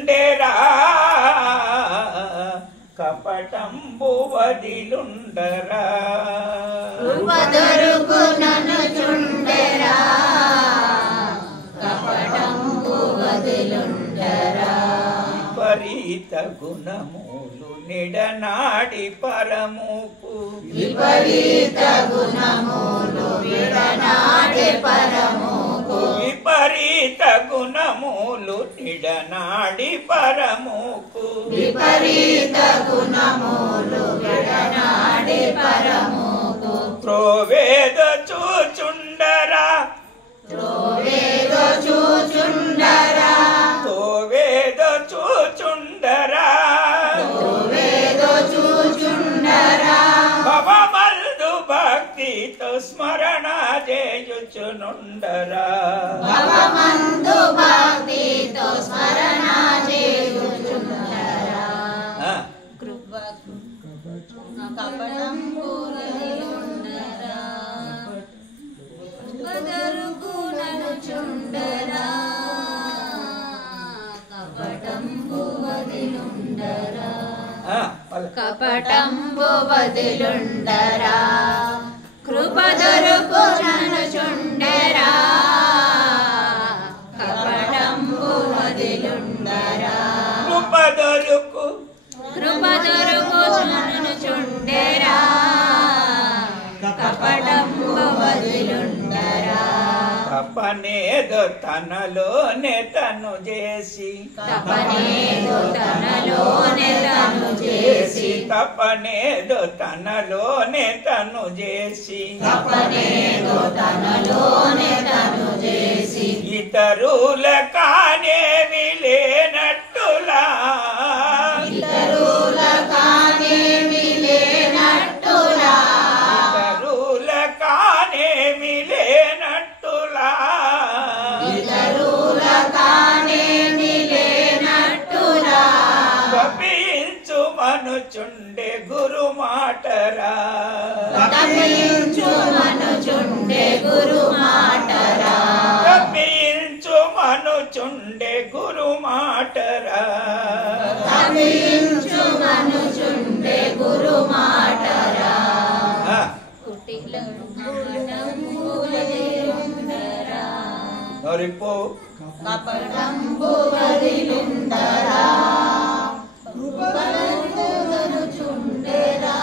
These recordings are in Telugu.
చుండెరా కపటంబు వదిలుండరా కృపదొరుకునను చుండెరా కపటంబు వదిలుండరా విపరీత గుణములు నిడనాడి పరముకు విపరీత గుణములు విడనాడి పరముకు విపరీత గుణములు నిడనాడి పరముకు విపరీత గుణములు విడనాడి పరముకు త్రోవేద చూచుండరా త్రోవేద చూచుండరా త్రోవేద చూచుండరా త్రోవేద చూచుండరా భవమల్దు భక్తితో స్మరణ చేయుచునుండరా భవమందు భక్తితో స్మరణ చేయుచుండరా కపటంబు వదిలుండరా కృపదొరుకునను చుండరా కపటంబు వదిలుండరా కపటంబు వదిలుండరా కృపదొరుకునను చుండరా కపటంబు వదిలుండరా కృపదొరుకునను చుండరా కపటంబు వదిలుండరా తపనేదో తనలోనే తను చేసి తపనేదో తనలోనే తను చేసి తపనేదో తనలోనే తను చేసి తపనేదో తనలోనే తను చేసి ఇతరుల కానేమి లేనట్టులా ఇతరుల కానేమి లేనట్టులా ఇతరుల కానేమి లేనట్టులా ఇతరుల కానేమి లేనట్టులా తప్పించు మనుచుండే గురు మాటరా తప్పించు మనుచుండే గురు మాటరా తప్పించు మనుచుండే గురు మాటరా తప్పించు మనుచుండే గురు మాటరా నరిపో కపటంబు వదిలుండరా కృపదొరుకునను చుండెరా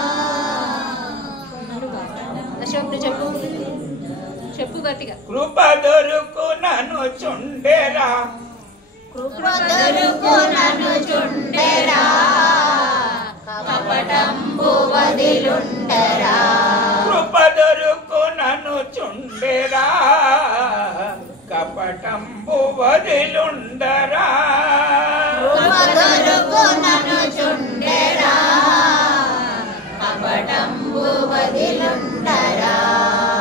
అశోక్ చెప్పు చెప్పు గట్టిగా కృప దొరుకునను చుండెరా కృపదొరుకునను చుండెరా కపటంబు వదిలుండరా కృప దొరుకునను చుండెరా కపటంబు వదిలుండరా కృపదొరుకునను చుండెరా కపటంబు వదిలుండరా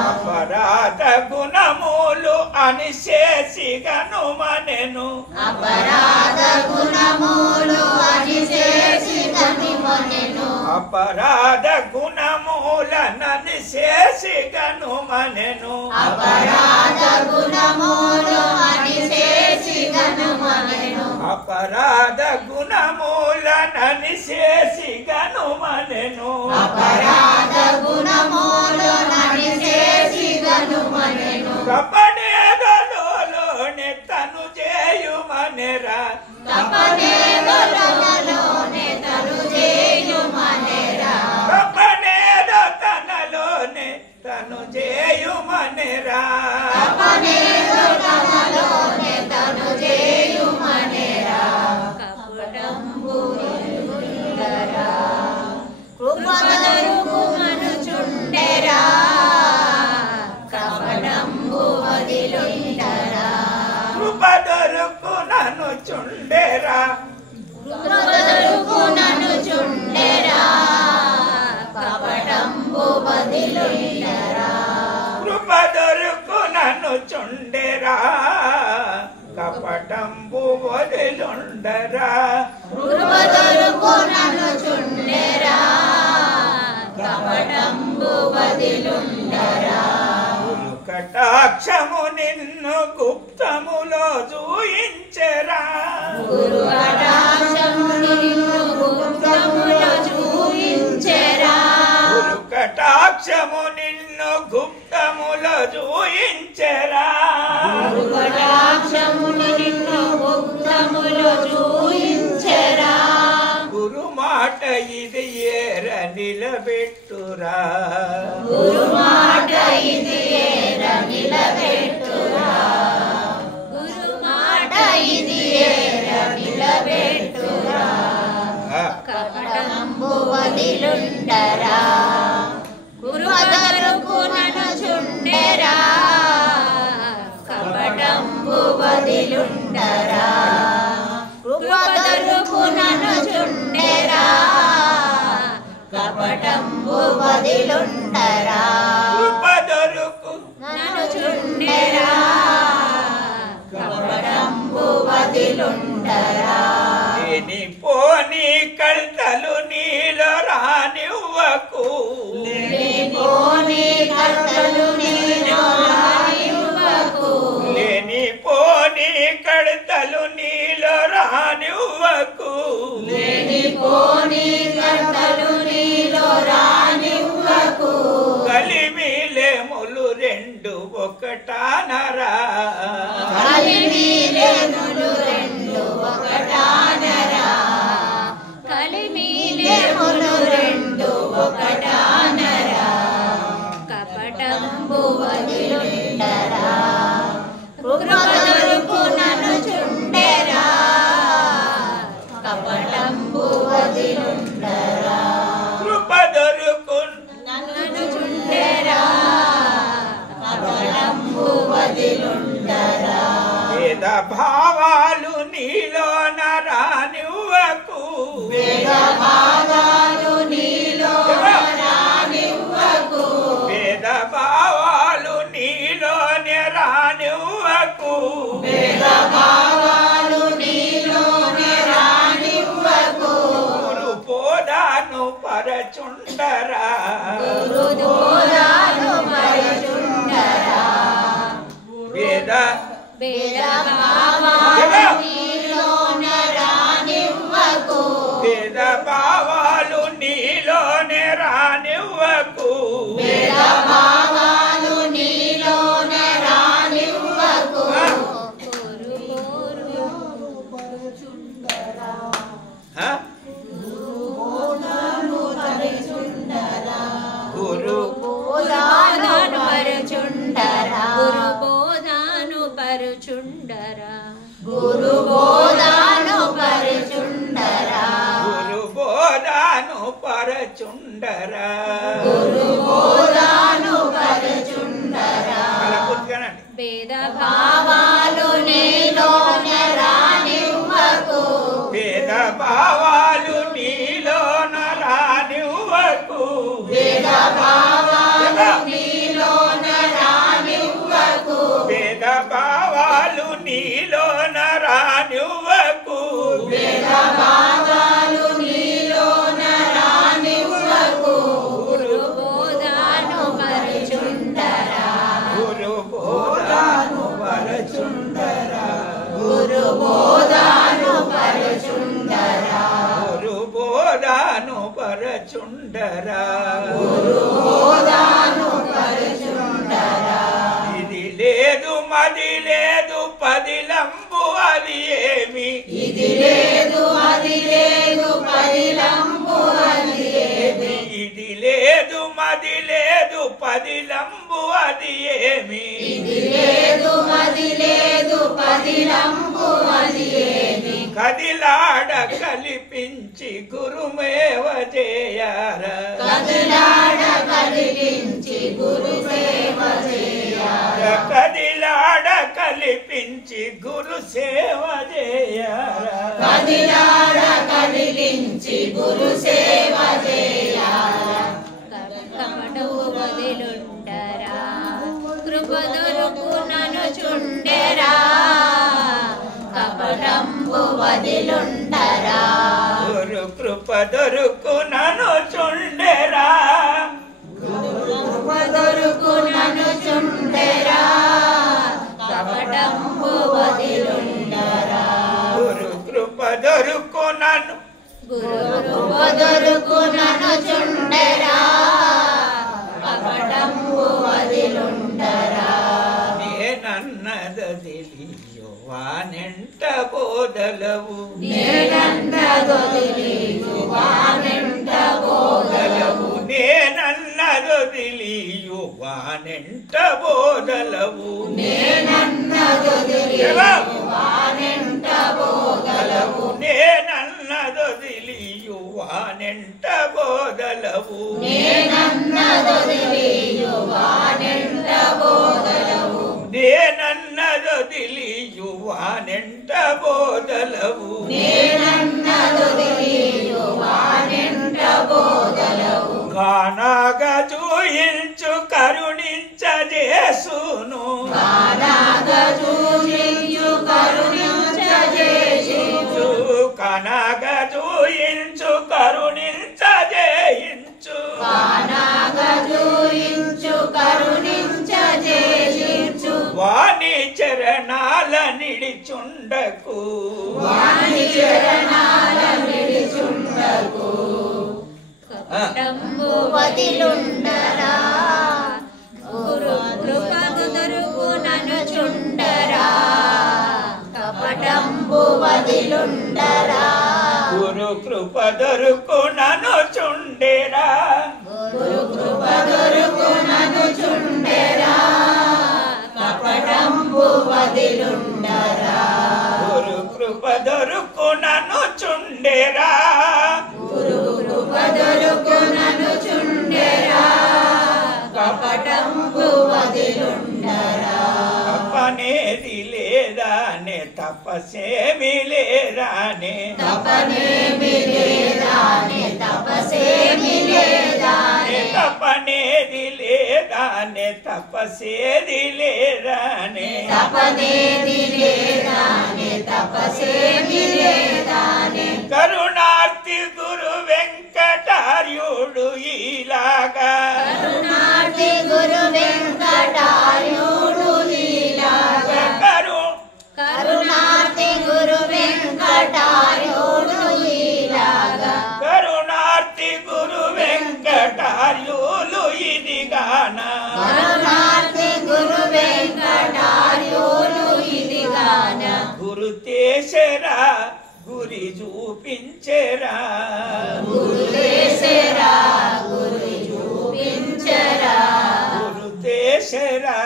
అపరాధ గుణములు అనిశేషిగను మనెను అపరాధ గుణములు అనిశేషి గనుమనెను అపరాధ గుణములననిశేషిగను మనెను అపరాధ గుణములు అనిశేషి గనుమనెను అపరాధ గుణములననిశేషిగను మనెను అపరాధ గుణములు అనిశేషి గనుమనెను తపనేదలోనే తను చేయుమనెరా తపనేదలోనే తను చేయుమనెరా తపనేద తనలోనే తను చేయుమనెరా తపనేదలోనే తను చేయుమనెరా కపటంబు వదిలుండరా కృపదొరుకునను చుండెరా కపటంబు వదిలుండరా కృప దొరుకునను చుండెరా కృపదొరుకునను చుండెరా కపటంబు వదిలుండరా కృప దొరుకునను చుండెరా కపటంబు వదిలుండరా కృపదొరుకునను చుండెరా కపటంబు వదిలుండరా కటాక్షము నిన్ను గుప్తములో చూయించెరా గురు కటాక్షము నిలబెట్టురా గురు మాట ఇది ఏర నిలబెట్టురా గురు మాట ఇది ఏర నిలబెట్టురా కపటంబు వదిలుండరా గురు అదరుకు నన్ను చుండెరా కపటంబు వదిలుండరా కృపదరుకు నన్ను చుండెరా కపటంబు వదిలుండరా కృపదొరుకు నన్ను చుండెరా కపటంబు వదిలుండరా లేని పోని కల్తలు నీలో రానివ్వకు లేనిపోని కర్తలు నీలో రానివ్వకు లేని పోని కడతలు నీలో రానివ్వకు లేనిపోని కర్తలు నీలో రానివ్వకు కలిమిలేములు రెండు ఒకటానరా కలిమిలేములు రెండు ఒకటానరా కలిమిలేములు రెండు ఒకటానరా కపటంబు వదిలుండరా కృపదొరుకు నన్ను చుండెరా కపటంబు వదిలుండరా కృపదొరుకు నన్ను చుండెరా కపటంబు వదిలుండరా వేద భావాలు నీలోన రానివ్వకు వేద భావాలు నీలో రానివ్వకు వేద భావాలు నీలోనే రానివ్వకు వేద భావాలు నీలోనే రానివ్వకు గురు బోధాను పరచుండరా గురు బోధాను పరచుండరా వేద వేద భావాలు నీలోనే రానివ్వకు వేద భావాలు నీలోనే రానివ్వకు వేద భావాలు నీలోనే రానివ్వకు హ? గురు బోధాను పరచుండరా గురు బోధాను పరుచుండరా గురు బోధాను పరచుండరా గురు బోధాను పరచుండరా గురు బోధాను పరచుండరా అలా పూర్తిగానండి. వేద భావాలు నీలోనే రానివ్వకు వేద భావాలు నీలోన రానివ్వకు వేద భావాలు నీలోనే రానివ్వకు వేద భావాలు నీలోన రానివ్వకు వేద భావాలు నీలోనే రానివ్వకు గురు బోధాను పరుచుండరా గురు బోధాను పరచుండరా గురు బోధాను పరచుండరా గురు బోధాను పరచుండరా గురు బోధాను పరచుండరా ఇది లేదు మది లేదు పదిలంబు అది ఏమి ఇది లేదు అది లేదు పదిలంబు అది ఏమి ఇది లేదు మది లేదు పదిలంబు అది ఏమి ఇది లేదు అది లేదు పదిలంబు అది ఏమి కదిలాడ కల్పించి గురుమేవ చేయరా కదిలాడ కదిలించి గురు సేవ చేయాల కదిలాడ కల్పించి గురు సేవ చేయరా కదిలాడ కదిలించి గురు సేవ చేయాల కపటంబు వదిలుండరా కృపదొరుకు నన్ను చుండెరా కపటంబు వదిలుండరా గురు కృప దొరుకు నన్ను చుండెరా కృపదొరుకు నన్ను చుండెరా కపటంబు వదిలుండరా గురు కృప దొరుకు నన్ను గురు కృపదొరుకు నన్ను చుండెరా కపటంబు వదిలుండరా నేనన్నదదిలియో వానెంట బోధలవు నేనంత గొదిలి వానెంట బోధలవు నేనన్న నేనన్నదొదిలియు వానెంట బోదలవు వానెంట బోదలవు నేనన్నదొదిలియు వానెంట బోదలవు నేనన్నదొదిలియు వానెంట బోదలవు నేనన్నదొదిలియు వానెంట బోదలవు నేనన్నదొదిలియు వానెంట బోదలవు కానాగా చూయించు కరుణించజేసును కానాగా చూయించు కరుణించజేయించు కానాగా చూయించు కరుణించజేయించు కానాగా చూయించు కరుణించజేయించు వాణి చరణాల నిడిచుండకు వాణి చరణాల నిడిచుండకు కపటంబు వదిలుండరా గురు కృపకు దొరుకు నన్ను చుండరా కపటంబు వదిలుండరా గురు కృప దొరుకు నన్ను చుండెరా గురు కృప దొరుకు నన్ను చుండెరా కపటంబు వదిలుండరా గురు కృప దొరుకు నన్ను చుండెరా గురు కృప దొరుకు నన్ను చుండెరా కపటంబు వదిలుండరా తపనేది లేదానే తపసేమి లేదానే తపనేమి లేదానే తపసేమి లేదానే తపనేది లేదానే తపసేది లేదానే తపనేది లేదానే తపసేమి లేదానే కరుణార్తి గురు వెంకటార్యుడు ఇలాగా కరుణార్తి గురు వెంకటార్యుడు ఇలాగా కరుణార్తి గురు వెంకటార్యుడు ఇలాగా కరుణార్తి గురు వెంకటార్యులు ఇదిగాన కరుణార్తి గురు వెంకటార్యుడు ఇదిగాన గురు తేసరా గురి చూపించరా గురు చేసరా గురు చూపించరా గురు తేసరా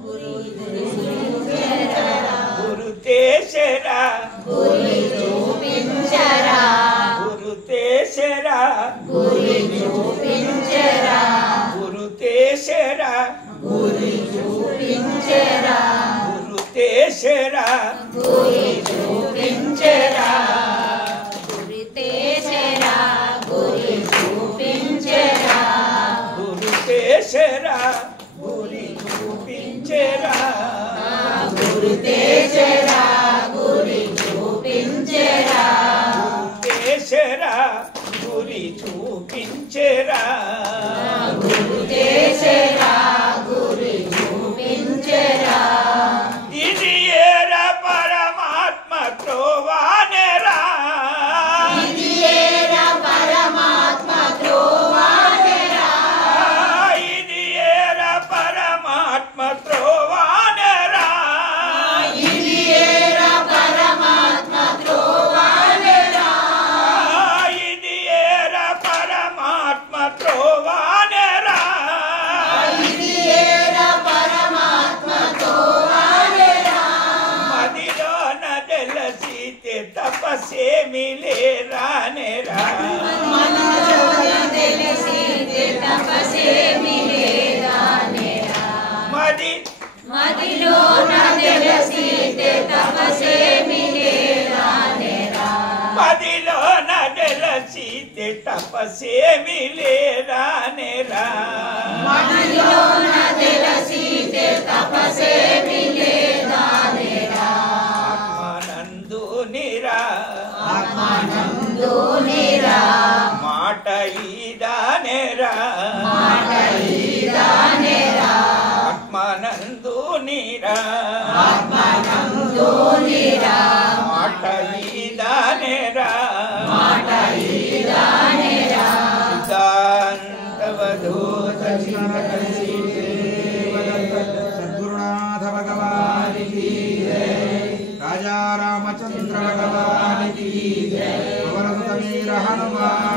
గురు చూపించరా గురు తేసరా గురు చూపించరా గురు తేసరా గురు చూపించరా గురు తేసరా గురు చూపించరా గురు తేసరా గురు చూపించరా గురి తేసరా గురు చూపించరా గురు తేసరా గురి చూపించరా గురు తేజరా గురు చూపించరా తేసరా గురి చూపించరా గురు తేజరా గురు చూపించరా ఇది ఏరా పరమాత్మ త్రోవానెరా ఇది ఏరా పరమాత్మ త్రోవానెరా ఇది ఏరా పరమాత్మ త్రోవానెరా ఇది ఏరా పరమాత్మ త్రోవానెరా ఇది ఏరా పరమాత్మ త్రోవానెరా ఇది ఏరా పరమాత్మ త్రోవానెరా మదిలోన తెలిసితే తపసేమి లేరానెరా మనలోన తెలిసితే తపసేమి లేదానేరా మదిలోన తెలిసితే తపసేమి లేదానేరా మదిలోన తెలిసితే తపసేమి లేరానెరా మదిలోన తెలిసితే తపసేమి లేదానేరా ఆత్మానందు నిరా ఆత్మానందోనిరా మాట ఈదానెరా మాట ఈదానేరా ఆత్మానందు నిరా ఆత్మానందోనిరా మాట ఈదానెరా మాట ఈదానేరా సిద్ధాంతవధూత सद्गुरुनाथ भगवान की जय, राजा रामचंद्र भगवान की जय, पवन सुत वीर हनुमान